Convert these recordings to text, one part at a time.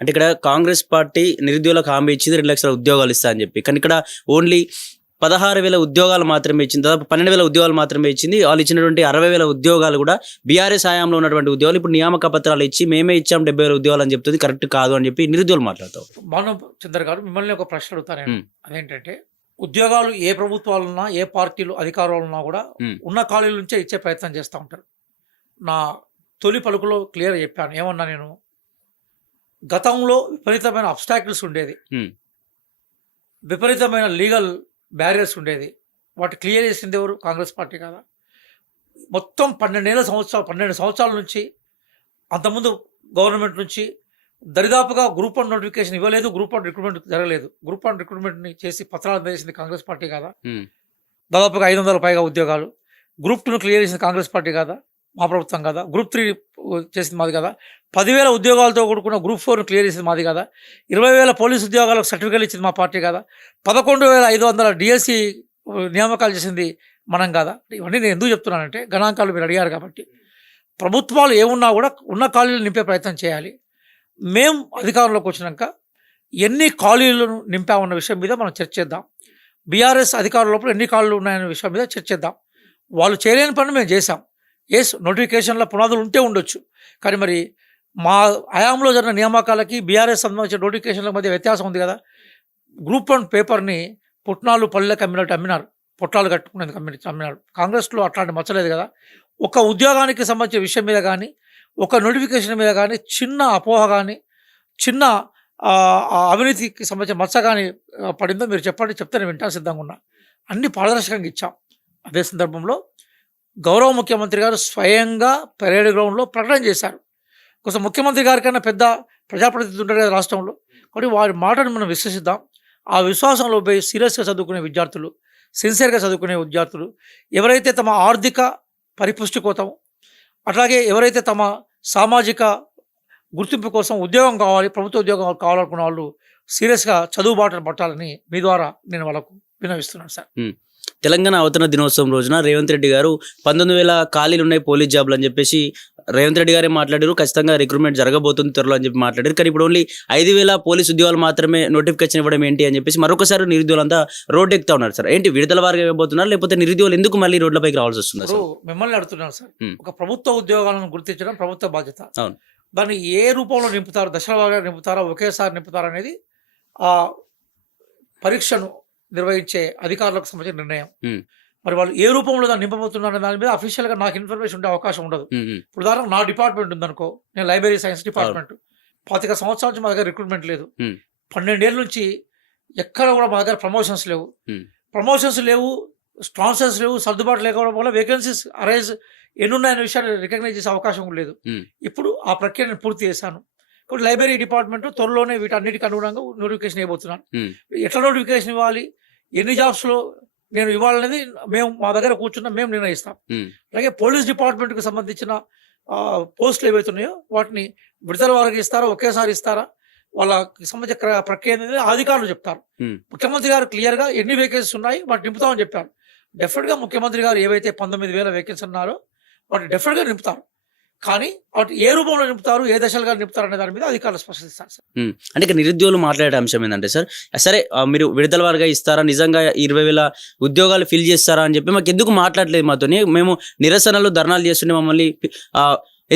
అంటే ఇక్కడ కాంగ్రెస్ పార్టీ నిరుద్యోగులకు హామీ ఇచ్చింది 2,00,000 ఉద్యోగాలు ఇస్తా అని చెప్పి. కానీ ఇక్కడ ఓన్లీ 16,000 ఉద్యోగాలు మాత్రమే ఇచ్చింది. దాదాపు 12,000 ఉద్యోగాలు మాత్రమే ఇచ్చింది. వాళ్ళు ఇచ్చినటువంటి 60,000 ఉద్యోగాలు కూడా బీఆర్ఎస్ హయాంలో ఉన్నటువంటి ఉద్యోగాలు ఇప్పుడు నియామక పత్రాలు ఇచ్చి మేమే ఇచ్చాం 70,000 ఉద్యోగాలు అని చెప్తుంది. కరెక్ట్ కాదు అని చెప్పి నిరుద్యోగులు మాట్లాడతారు. భాను చంద్ర గారు, మిమ్మల్ని ఒక ప్రశ్న అడుగుతాను నేను. ఉమ్. అదేంటంటే, ఉద్యోగాలు ఏ ప్రభుత్వాలున్నా ఏ పార్టీలు అధికారంలో ఉన్నా కూడా ఉమ్. ఉన్న ఖాళీల నుంచే ఇచ్చే ప్రయత్నం చేస్తూ ఉంటారు. నా తొలి పలుకులో క్లియర్ చెప్పాను. ఏమన్నా నేను, గతంలో విపరీతమైన అబ్స్టాకిల్స్ ఉండేది, ఉమ్. విపరీతమైన లీగల్ బ్యారియర్స్ ఉండేది. వాటి క్లియర్ చేసింది ఎవరు? కాంగ్రెస్ పార్టీ కదా. మొత్తం 12 సంవత్సరాల నుంచి, అంతకుముందు గవర్నమెంట్ నుంచి దరిదాపుగా గ్రూప్ 1 నోటిఫికేషన్ ఇవ్వలేదు, గ్రూప్ 1 రిక్రూట్మెంట్ జరగలేదు. గ్రూప్ 1 రిక్రూట్మెంట్ని చేసి పత్రాలు అందజేసింది కాంగ్రెస్ పార్టీ కదా. ఉమ్. దాదాపుగా 500 పైగా ఉద్యోగాలు. గ్రూప్ 2 క్లియర్ చేసింది కాంగ్రెస్ పార్టీ కదా, మా ప్రభుత్వం కదా. గ్రూప్ 3 చేసింది మాది కదా. 10,000 ఉద్యోగాలతో కూడుకున్న గ్రూప్ 4 క్లియర్ చేసింది మాది కదా. 20,000 పోలీసు ఉద్యోగాలకు సర్టిఫికేట్ ఇచ్చింది మా పార్టీ కదా. 11,500 డిఎస్సి నియామకాలు చేసింది మనం కదా. ఇవన్నీ నేను ఎందుకు చెప్తున్నానంటే, గణాంకాలు మీరు అడిగారు కాబట్టి, ప్రభుత్వాలు ఏమున్నా కూడా ఉన్న ఖాళీలు నింపే ప్రయత్నం చేయాలి. మేము అధికారంలోకి వచ్చినాక ఎన్ని ఖాళీలను నింపామన్న విషయం మీద మనం చర్చిద్దాం. బీఆర్ఎస్ అధికారుల లోపల ఎన్ని ఖాళీలు ఉన్నాయన్న విషయం మీద చర్చిద్దాం. వాళ్ళు చేయలేని పని మేము చేశాం. నోటిఫికేషన్ల పునాదులు ఉంటే ఉండొచ్చు, కానీ మరి మా హయాంలో జరిగిన నియామకాలకి బీఆర్ఎస్ సంబంధించిన నోటిఫికేషన్ల మధ్య వ్యత్యాసం ఉంది కదా. గ్రూప్ 1 పేపర్ని పుట్నాలు పళ్ళకి అమ్మినట్టు అమ్మినారు, పొట్లాలు కట్టుకునేందుకు అమ్మినారు. కాంగ్రెస్లో అట్లాంటి మచ్చలేదు కదా. ఒక ఉద్యోగానికి సంబంధించిన విషయం మీద కానీ, ఒక నోటిఫికేషన్ మీద కానీ చిన్న అపోహ కానీ, చిన్న అవినీతికి సంబంధించిన మచ్చ కానీ పడిందో మీరు చెప్పండి, చెప్తే నేను వింటాను సిద్ధంగా ఉన్నా. అన్ని పారదర్శకంగా ఇచ్చాం. అదే సందర్భంలో గౌరవ ముఖ్యమంత్రి గారు స్వయంగా పరేడ్ గ్రౌండ్లో ప్రకటన చేశారు. కొంచెం ముఖ్యమంత్రి గారి కన్నా పెద్ద ప్రజాప్రతినిధి ఉంటారు కదా రాష్ట్రంలో, కాబట్టి వారి మాటను మనం విశ్వసిద్దాం. ఆ విశ్వాసంలో పోయి సీరియస్గా చదువుకునే విద్యార్థులు, సిన్సియర్గా చదువుకునే విద్యార్థులు, ఎవరైతే తమ ఆర్థిక పరిపుష్టి కోసం, అట్లాగే ఎవరైతే తమ సామాజిక గుర్తింపు కోసం ఉద్యోగం కావాలి, ప్రభుత్వ ఉద్యోగం కావాలనుకున్న వాళ్ళు సీరియస్గా చదువు బాటను పట్టాలని మీ ద్వారా నేను వాళ్ళకు విన్నవిస్తున్నాను సార్. తెలంగాణ అవతరణ దినోత్సవం రోజున రేవంత్ రెడ్డి గారు 19,000 ఖాళీలు ఉన్నాయి పోలీస్ జాబ్లు అని చెప్పేసి రేవంత్ రెడ్డి గారే మాట్లాడారు. ఖచ్చితంగా రిక్రూట్మెంట్ జరగబోతుంది త్వరలో అని చెప్పి మాట్లాడారు. కానీ ఇప్పుడు ఓన్లీ 5,000 పోలీస్ ఉద్యోగాలు మాత్రమే నోటిఫికేషన్ ఇవ్వడం ఏంటి అని చెప్పేసి మరొకసారి నిరుద్యోగులంతా రోడ్డు ఎక్కుతా ఉన్నారు సార్. ఏంటి విడుదల వారిగా ఇవ్వబోతున్నారు, లేకపోతే నిరుద్యోగులు ఎందుకు మళ్ళీ రోడ్లపైకి రావాల్సి వస్తుంది? మిమ్మల్ని అడుగుతున్నాను సార్. ఒక ప్రభుత్వ ఉద్యోగాలను గుర్తించడం ప్రభుత్వ బాధ్యత. అవును. దాన్ని ఏ రూపంలో నింపుతారు, దశల వారీగా నింపుతారా, ఒకేసారి నింపుతారా అనేది ఆ పరీక్షను నిర్వహించే అధికారులకు సంబంధించిన నిర్ణయం. మరి వాళ్ళు ఏ రూపంలో దాన్ని నింపబోతున్నారు అనే దాని మీద అఫీషియల్గా నాకు ఇన్ఫర్మేషన్ ఉండే అవకాశం ఉండదు. ఇప్పుడు ఉదాహరణకు నా డిపార్ట్మెంట్ ఉందనుకో, నేను లైబ్రరీ సైన్స్ డిపార్ట్మెంట్, 25 సంవత్సరాల నుంచి మా దగ్గర రిక్రూట్మెంట్ లేదు. 12 ఏళ్ళ నుంచి ఎక్కడ కూడా మా దగ్గర ప్రమోషన్స్ లేవు, స్పాన్సర్స్ లేవు, సర్దుబాటు లేకపోవడం వల్ల వేకెన్సీస్ అరైజ్ ఎన్ని ఉన్నాయనే విషయాన్ని రికగ్నైజ్ చేసే అవకాశం లేదు. ఇప్పుడు ఆ ప్రక్రియ నేను పూర్తి చేశాను. ఇప్పుడు లైబ్రరీ డిపార్ట్మెంట్ త్వరలోనే వీటన్నిటికి అనుగుణంగా నోటిఫికేషన్ ఇవ్వబోతున్నాను. ఎట్లా నోటిఫికేషన్ ఇవ్వాలి, ఎన్ని జాబ్స్లో నేను ఇవ్వాలనేది మేము మా దగ్గర కూర్చున్నా మేము నిర్ణయిస్తాం. అలాగే పోలీస్ డిపార్ట్మెంట్కి సంబంధించిన పోస్టులు ఏవైతే ఉన్నాయో వాటిని విడుదల వారికి ఇస్తారా, ఒకేసారి ఇస్తారా, వాళ్ళకి సంబంధించిన ప్రక్రియ అనేది అధికారులు చెప్తారు. ముఖ్యమంత్రి గారు క్లియర్గా ఎన్ని వేకెన్సీస్ ఉన్నాయి వాటి నింపుతామని చెప్పారు. డెఫినెట్గా ముఖ్యమంత్రి గారు ఏవైతే 19,000 వేకెన్సీ ఉన్నారో వాటి డెఫినెట్గా నింపుతారు. కానీ వాటి ఏ రూపంలో నింపుతారు, ఏ దశలుగా నింపుతారు అనే దాని మీద అధికారులు స్పష్టతిస్తారు సార్. అంటే ఇక నిరుద్యోగులు మాట్లాడే అంశం ఏంటంటే సార్, సరే మీరు విడుదల వారిగా ఇస్తారా, నిజంగా 20,000 ఉద్యోగాలు ఫిల్ చేస్తారా అని చెప్పి మాకు ఎందుకు మాట్లాడలేదు మాతోని, మేము నిరసనలు ధర్నాలు చేస్తుండే మమ్మల్ని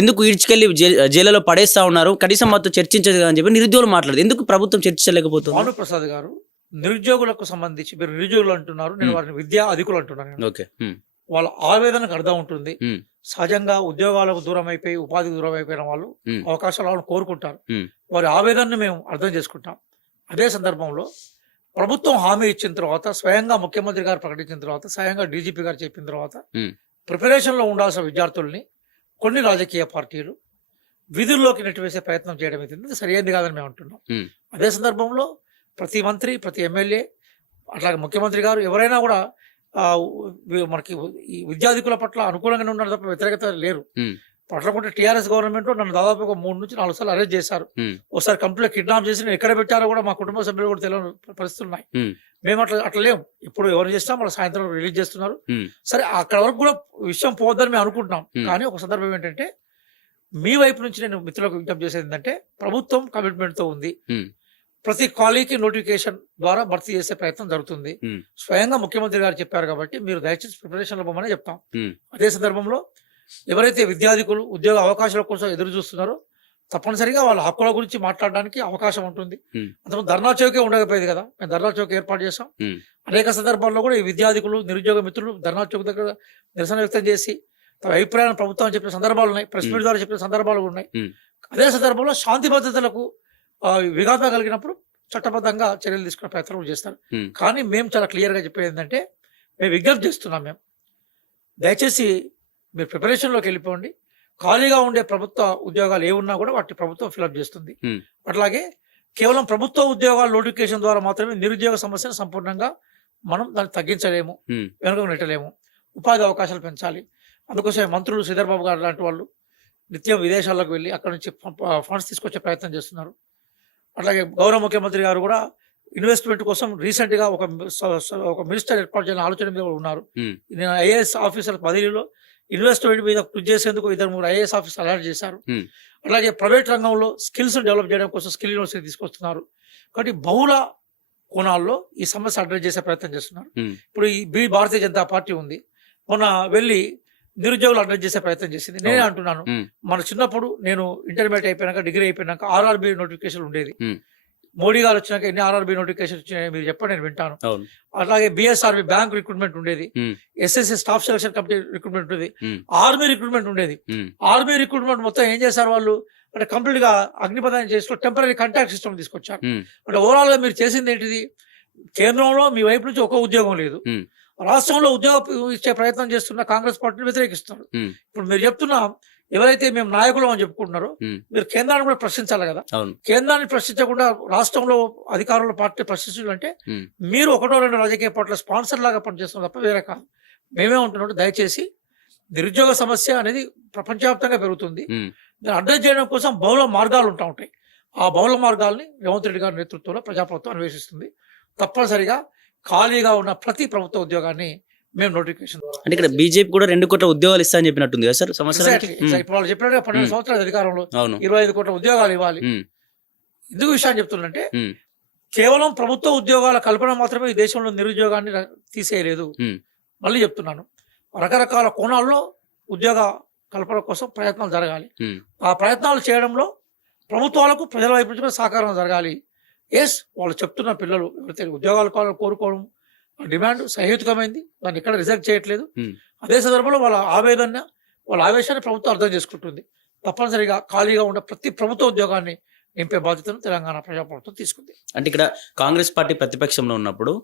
ఎందుకు ఈడ్చుకెళ్ళి జైలులో పడేస్తా ఉన్నారు, కనీసం మాతో చర్చించదు కదా అని చెప్పి నిరుద్యోగులు మాట్లాడదు. ఎందుకు ప్రభుత్వం చర్చించలేకపోతుంది? భానుప్రసాద్ గారు, నిరుద్యోగులకు సంబంధించి మీరు నిరుద్యోగులు అంటున్నారు, నేను వారిని విద్యా అధికులు అంటున్నాను. ఓకే, వాళ్ళ ఆవేదనకు అర్థం ఉంటుంది. సహజంగా ఉద్యోగాలకు దూరం అయిపోయి ఉపాధికి దూరం అయిపోయిన వాళ్ళు అవకాశాలను కోరుకుంటారు. వారి ఆవేదనను మేము అర్థం చేసుకుంటాం. అదే సందర్భంలో ప్రభుత్వం హామీ ఇచ్చిన తర్వాత, స్వయంగా ముఖ్యమంత్రి గారు ప్రకటించిన తర్వాత, స్వయంగా డీజీపీ గారు చెప్పిన తర్వాత, ప్రిపరేషన్లో ఉండాల్సిన విద్యార్థుల్ని కొన్ని రాజకీయ పార్టీలు విధుల్లోకి నెట్టివేసే ప్రయత్నం చేయడం అయితే సరైనది కాదని మేము అంటున్నాం. అదే సందర్భంలో ప్రతి మంత్రి, ప్రతి ఎమ్మెల్యే, అట్లాగే ముఖ్యమంత్రి గారు ఎవరైనా కూడా మనకి ఈ విద్యార్థికుల పట్ల అనుకూలంగానే ఉన్నారు తప్ప వ్యతిరేకత లేరు. పట్లకుంటే టీఆర్ఎస్ గవర్నమెంట్ నన్ను దాదాపు ఒక 3 నుంచి 4 సార్లు అరెస్ట్ చేశారు. ఒకసారి కంప్లీట్ కిడ్నాప్ చేసి నేను ఎక్కడ పెట్టారో కూడా మా కుటుంబ సభ్యులు కూడా తెలియని పరిస్థితులు ఉన్నాయి. మేము అట్లా లేము. ఇప్పుడు ఎవరు చేసినా వాళ్ళు సాయంత్రం రిలీజ్ చేస్తున్నారు. సరే, అక్కడ వరకు కూడా విషయం పోవద్దని మేము అనుకుంటున్నాం. కానీ ఒక సందర్భం ఏంటంటే, మీ వైపు నుంచి నేను మిత్రులకు విజ్ఞప్తి చేసేది ఏంటంటే ప్రభుత్వం కమిట్మెంట్తో ఉంది. ఉమ్, ప్రతి ఖాళీకి నోటిఫికేషన్ ద్వారా భర్తీ చేసే ప్రయత్నం జరుగుతుంది. ఉమ్, స్వయంగా ముఖ్యమంత్రి గారు చెప్పారు కాబట్టి మీరు దయచేసి ప్రిపరేషన్లో పోమని చెప్తాం. ఉమ్, అదే సందర్భంలో ఎవరైతే విద్యార్థికులు ఉద్యోగ అవకాశాల కోసం ఎదురు చూస్తున్నారో తప్పనిసరిగా వాళ్ళ హక్కుల గురించి మాట్లాడడానికి అవకాశం ఉంటుంది. ఉమ్, అంతకుముందు ధర్నా చౌకే ఉండకపోయేది కదా, మేము ధర్నా చౌక్ ఏర్పాటు చేస్తాం. ఉమ్, అనేక సందర్భాల్లో కూడా ఈ విద్యార్థికులు నిరుద్యోగ మిత్రులు ధర్నా చౌక్ దగ్గర నిరసన వ్యక్తం చేసి తమ అభిప్రాయాలను ప్రభుత్వం చెప్పిన సందర్భాలు ఉన్నాయి, ప్రెస్ మీట్ ద్వారా చెప్పిన సందర్భాలు ఉన్నాయి. ఉమ్, అదే సందర్భంలో శాంతి భద్రతలకు విఘాతం కలిగినప్పుడు చట్టబద్ధంగా చర్యలు తీసుకునే ప్రయత్నం కూడా చేస్తారు. ఉమ్, కానీ మేము చాలా క్లియర్గా చెప్పేది ఏంటంటే మేము విజ్ఞప్తి చేస్తున్నాం, మేము దయచేసి మీరు ప్రిపరేషన్లోకి వెళ్ళిపోండి. ఖాళీగా ఉండే ప్రభుత్వ ఉద్యోగాలు ఏమున్నా కూడా వాటి ప్రభుత్వం ఫిలప్ చేస్తుంది. Hmm. అట్లాగే కేవలం ప్రభుత్వ ఉద్యోగాల నోటిఫికేషన్ ద్వారా మాత్రమే నిరుద్యోగ సమస్యను సంపూర్ణంగా మనం దాన్ని తగ్గించలేము, ఉమ్, వెనుక నెట్టలేము. ఉపాధి అవకాశాలు పెంచాలి. అందుకోసమే మంత్రులు శ్రీధర్ బాబు గారు లాంటి వాళ్ళు నిత్యం విదేశాలకు వెళ్ళి అక్కడ నుంచి ఫండ్స్ తీసుకొచ్చే ప్రయత్నం చేస్తున్నారు. అట్లాగే గౌరవ ముఖ్యమంత్రి గారు కూడా ఇన్వెస్ట్మెంట్ కోసం రీసెంట్గా ఒక మినిస్టర్ ఏర్పాటు చేయాలని ఆలోచన మీద కూడా ఉన్నారు. ఉమ్, నేను ఐఏఎస్ ఆఫీసర్ బదిలీలో ఇన్వెస్ట్మెంట్ మీద కృషి చేసేందుకు 2-3 ఐఏఎస్ ఆఫీసర్ అలర్ట్ చేశారు. ఉమ్, అలాగే ప్రైవేట్ రంగంలో స్కిల్స్ డెవలప్ చేయడం కోసం స్కిల్ యూనివర్సిటీ తీసుకొస్తున్నారు. కాబట్టి బహుళ కోణాల్లో ఈ సమస్య అడ్రస్ చేసే ప్రయత్నం చేస్తున్నారు. ఉమ్, ఇప్పుడు ఈ భారతీయ జనతా పార్టీ ఉంది, మొన్న వెళ్ళి నిరుద్యోగులు అడ్రస్ చేసే ప్రయత్నం చేసింది. నేనే అంటున్నాను, ఉమ్, మన చిన్నప్పుడు నేను ఇంటర్మీడియట్ అయిపోయినాక డిగ్రీ అయిపోయినాక ఆర్ఆర్బీ నోటిఫికేషన్ ఉండేది. ఉమ్, మోడీ గారు వచ్చినాక ఎన్ని ఆర్ఆర్బీ నోటిఫికేషన్ వచ్చినాయో మీరు చెప్పండి, నేను వింటాను. అవును, అలాగే బిఎస్ఆర్బి బ్యాంక్ రిక్రూట్మెంట్ ఉండేది, um, SSC staff selection committee recruitment ఉండేది, ఉమ్, ఆర్మీ రిక్రూట్మెంట్ ఉండేది. ఉమ్, ఆర్మీ రిక్రూట్మెంట్ మొత్తం ఏం చేశారు వాళ్ళు అంటే కంప్లీట్ గా అగ్నిపథం చేస్తూ టెంపరీ కాంటాక్ట్ సిస్టమ్ తీసుకొచ్చారు. ఉమ్, అంటే ఓవరాల్ గా మీరు చేసింది ఏంటిది? కేంద్రంలో మీ వైపు నుంచి ఒక ఉద్యోగం లేదు, ఉమ్, రాష్ట్రంలో ఉద్యోగం ఇచ్చే ప్రయత్నం చేస్తున్న కాంగ్రెస్ పార్టీని వ్యతిరేకిస్తున్నారు. ఉమ్, ఇప్పుడు మీరు చెప్తున్నా ఎవరైతే మేము నాయకులు అని చెప్పుకుంటున్నారో ఉమ్, మీరు కేంద్రాన్ని కూడా ప్రశ్నించాలి కదా. అవును, కేంద్రాన్ని ప్రశ్నించకుండా రాష్ట్రంలో అధికారుల పార్టీ ప్రశ్నించాలంటే ఉమ్, మీరు 1-2 రాజకీయ పార్టీల స్పాన్సర్ లాగా పనిచేస్తున్నారు తప్ప వేరే కాదు. మేమే ఉంటున్నట్టు దయచేసి నిరుద్యోగ సమస్య అనేది ప్రపంచవ్యాప్తంగా పెరుగుతుంది. ఉమ్, దాన్ని అడ్రస్ చేయడం కోసం బహుళ మార్గాలు ఉంటాయి. ఆ బహుళ మార్గాల్ని రేవంత్ రెడ్డి గారి నేతృత్వంలో ప్రజాప్రభుత్వం అన్వేషిస్తుంది. తప్పనిసరిగా ఖాళీగా ఉన్న ప్రతి ప్రభుత్వ ఉద్యోగాన్ని మేము నోటిఫికేషన్ అంటే ఇక్కడ బీజేపీ కూడా 2 కోట్ల ఉద్యోగాలు ఇస్తా అని చెప్పినట్టుంది కదా సార్ సంవత్సరానికి. ఇప్పుడు వాళ్ళు చెప్పినట్టుగా 12 సంవత్సరాల అధికారంలో అవును, 25 కోట్ల ఉద్యోగాలు ఇవ్వాలి. ఉమ్, ఎందుకు విషయాన్ని చెప్తుందంటే ఉమ్, కేవలం ప్రభుత్వ ఉద్యోగాల కల్పన మాత్రమే ఈ దేశంలో నిరుద్యోగాన్ని తీసేయలేదు. ఉమ్, మళ్ళీ చెప్తున్నాను, రకరకాల కోణాల్లో ఉద్యోగ కల్పన కోసం ప్రయత్నాలు జరగాలి. ఉమ్, ఆ ప్రయత్నాలు చేయడంలో ప్రభుత్వాలకు ప్రజల వైపు నుంచి కూడా సహకారం జరగాలి. వాళ్ళు చెప్తున్న పిల్లలు ఎవరైతే ఉద్యోగాలు కోరుకోవడం డిమాండ్ సహేతుకమైంది, దాన్ని ఎక్కడ రిజెక్ట్ చేయట్లేదు. ఉమ్, అదే సందర్భంలో వాళ్ళ ఆవేశాన్ని ప్రభుత్వం అర్థం చేసుకుంటుంది. తప్పనిసరిగా ఖాళీగా ఉన్న ప్రతి ప్రభుత్వ ఉద్యోగాన్ని నింపే బాధ్యతను తెలంగాణ ప్రజాప్రభుత్వం తీసుకుంది. అంటే ఇక్కడ కాంగ్రెస్ పార్టీ ప్రతిపక్షంలో ఉన్నప్పుడు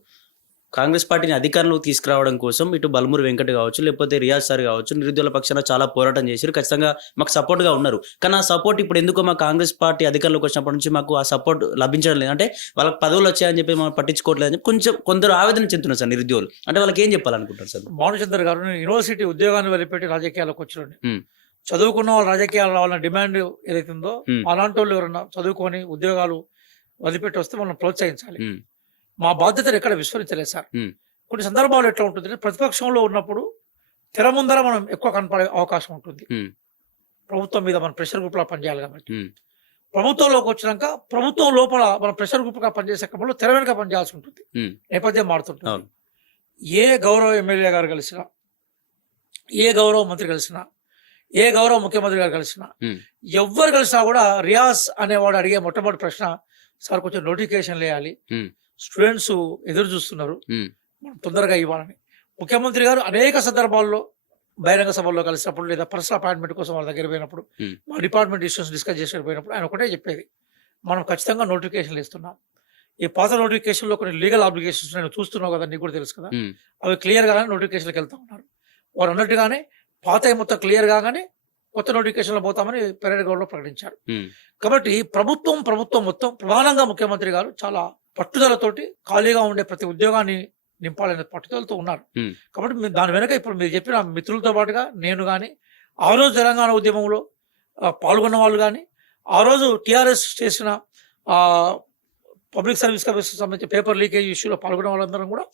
కాంగ్రెస్ పార్టీని అధికారంలోకి తీసుకురావడం కోసం ఇటు బల్మూరి వెంకట్ కావచ్చు, లేకపోతే రియాజ్ సార్ కావచ్చు, నిరుద్యోగుల పక్షాన చాలా పోరాటం చేశారు. ఖచ్చితంగా మాకు సపోర్ట్ గా ఉన్నారు. కానీ ఆ సపోర్ట్ ఇప్పుడు ఎందుకో మా కాంగ్రెస్ పార్టీ అధికారంలోకి వచ్చినప్పటి నుంచి మాకు ఆ సపోర్ట్ లభించడం లేదు. అంటే వాళ్ళకి పదవులు వచ్చాయని చెప్పి మనం పట్టించుకోవట్లేదు అని చెప్పి కొందరు ఆవేదన చెందుతున్నారు సార్ నిరుద్యోగులు. అంటే వాళ్ళకి ఏం చెప్పాలనుకుంటారు సార్? భానుచంద్ర గారు, నేను యూనివర్సిటీ ఉద్యోగాన్ని వదిలిపెట్టి రాజకీయాలకు వచ్చినండి. ఉమ్, చదువుకున్న వాళ్ళు రాజకీయాలు రావాలన్న డిమాండ్ ఏదైతే ఉందో ఉమ్, అలాంటి వాళ్ళు ఎవరన్నా చదువుకొని ఉద్యోగాలు వదిలిపెట్టి వస్తే మనం ప్రోత్సహించాలి. ఉమ్, మా బాధ్యతను ఎక్కడ విస్మరించలేదు సార్. ఉమ్, కొన్ని సందర్భాలు ఎట్లా ఉంటుందంటే ప్రతిపక్షంలో ఉన్నప్పుడు తెర ముందర మనం ఎక్కువ కనపడే అవకాశం ఉంటుంది. ఉమ్, ప్రభుత్వం మీద మనం ప్రెషర్ గ్రూప్ లా పనిచేయాలి కాబట్టి. ఉమ్, ప్రభుత్వంలోకి వచ్చినాక ప్రభుత్వం లోపల మనం ప్రెషర్ గ్రూప్ గా పనిచేసే క్రమంలో తెర వెనుక పనిచేయాల్సి ఉంటుంది. ఉమ్, నేపథ్యం మారుతుంటుంది. అవును, ఏ గౌరవ ఎమ్మెల్యే గారు కలిసినా, ఏ గౌరవ మంత్రి కలిసినా, ఏ గౌరవ ముఖ్యమంత్రి గారు కలిసినా, ఉమ్, ఎవ్వరు కలిసినా కూడా రియాజ్ అనేవాడు అడిగే మొట్టమొదటి ప్రశ్న, సార్ కొంచెం నోటిఫికేషన్ వేయాలి, ఉమ్, స్టూడెంట్స్ ఎదురు చూస్తున్నారు, ఉమ్, మనం తొందరగా ఇవ్వాలని. ముఖ్యమంత్రి గారు అనేక సందర్భాల్లో బహిరంగ సభల్లో కలిసినప్పుడు లేదా పర్సనల్ అపాయింట్మెంట్ కోసం వాళ్ళ దగ్గర పోయినప్పుడు, ఉమ్, మా డిపార్ట్మెంట్ ఇష్యూస్ డిస్కస్ చేసి పోయినప్పుడు ఆయన ఒకటే చెప్పేది, మనం ఖచ్చితంగా నోటిఫికేషన్లు ఇస్తున్నాం. ఈ పాత నోటిఫికేషన్లో కొన్ని లీగల్ అప్లికేషన్స్ నేను చూస్తున్నావు కదా, నీకు కూడా తెలుసు కదా, ఉమ్, అవి క్లియర్గానే నోటిఫికేషన్కి వెళ్తా ఉన్నారు. వారు అన్నట్టుగానే పాత మొత్తం క్లియర్ కాగానే కొత్త నోటిఫికేషన్లో పోతామని పెరేడ్ గౌడ్లో ప్రకటించారు. ఉమ్, కాబట్టి ప్రభుత్వం మొత్తం ప్రధానంగా ముఖ్యమంత్రి గారు చాలా పట్టుదలతోటి ఖాళీగా ఉండే ప్రతి ఉద్యోగాన్ని నింపాలనే పట్టుదలతో ఉన్నారు. ఉమ్, కాబట్టి దాని వెనక ఇప్పుడు మీరు చెప్పిన మిత్రులతో పాటుగా నేను కానీ, ఆ రోజు తెలంగాణ ఉద్యమంలో పాల్గొన్న వాళ్ళు కానీ, ఆ రోజు టీఆర్ఎస్ చేసిన పబ్లిక్ సర్వీస్ కమిషన్ సంబంధించి పేపర్ లీకేజ్ ఇష్యూలో పాల్గొన్న వాళ్ళందరం కూడా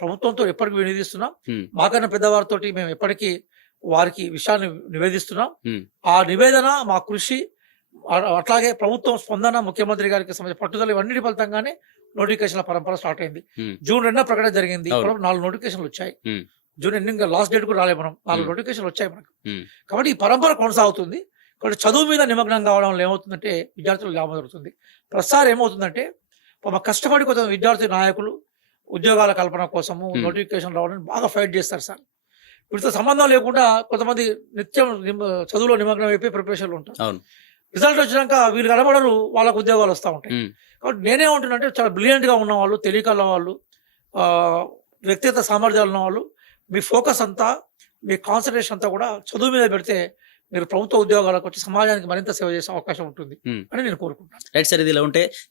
ప్రభుత్వంతో ఎప్పటికీ వినియోగిస్తున్నాం. ఉమ్, మాకన్నా పెద్దవారితోటి మేము ఎప్పటికీ వారికి విషయాన్ని నివేదిస్తున్నాం. ఉమ్, ఆ నివేదన మా కృషి అట్లాగే ప్రభుత్వం స్పందన, ముఖ్యమంత్రి గారికి సంబంధించిన పట్టుదల ఇవన్నిటి ఫలితంగానే నోటిఫికేషన్ల పరంపర స్టార్ట్ అయింది. ఉమ్, జూన్ 2న ప్రకటన జరిగింది. అవును. ఇప్పుడు 4 నోటిఫికేషన్లు వచ్చాయి. ఉమ్, జూన్ ఎండింగ్ లాస్ట్ డేట్ కూడా రాలేదు. మనం 4 ఉమ్. నోటిఫికేషన్లు వచ్చాయి మనకు. ఉమ్, కాబట్టి ఈ పరంపర కొనసాగుతుంది. కాబట్టి చదువు మీద నిమగ్నం కావడం వల్ల ఏమవుతుందంటే విద్యార్థులకు లాభం జరుగుతుంది. ప్రతిసారి ఏమవుతుందంటే కష్టపడి కొంత విద్యార్థి నాయకులు ఉద్యోగాల కల్పన కోసము నోటిఫికేషన్ రావడానికి బాగా ఫైట్ చేస్తారు సార్. వీటితో సంబంధం లేకుండా కొంతమంది నిత్యం చదువులో నిమగ్నం అయిపోయి ప్రిపరేషన్లు ఉంటారు. అవును. రిజల్ట్ వచ్చినాక వీళ్ళు కనబడరు, వాళ్ళకు ఉద్యోగాలు వస్తూ ఉంటాయి. ఉమ్, కాబట్టి నేనేమంటున్నానంటే చాలా బ్రిలియంట్గా ఉన్న వాళ్ళు, తెలియకల వాళ్ళు, వ్యక్తిగత సామర్థ్యాలు ఉన్న వాళ్ళు, మీ ఫోకస్ అంతా, మీ కాన్సన్ట్రేషన్ అంతా కూడా చదువు మీద పెడితే మీరు ప్రభుత్వ ఉద్యోగాలకు వచ్చి సమాజానికి మరింత సేవ చేసే అవకాశం ఉంటుంది ఉమ్. అని నేను కోరుకుంటున్నాను. రైట్ సార్, ఇది ఇలా ఉంటే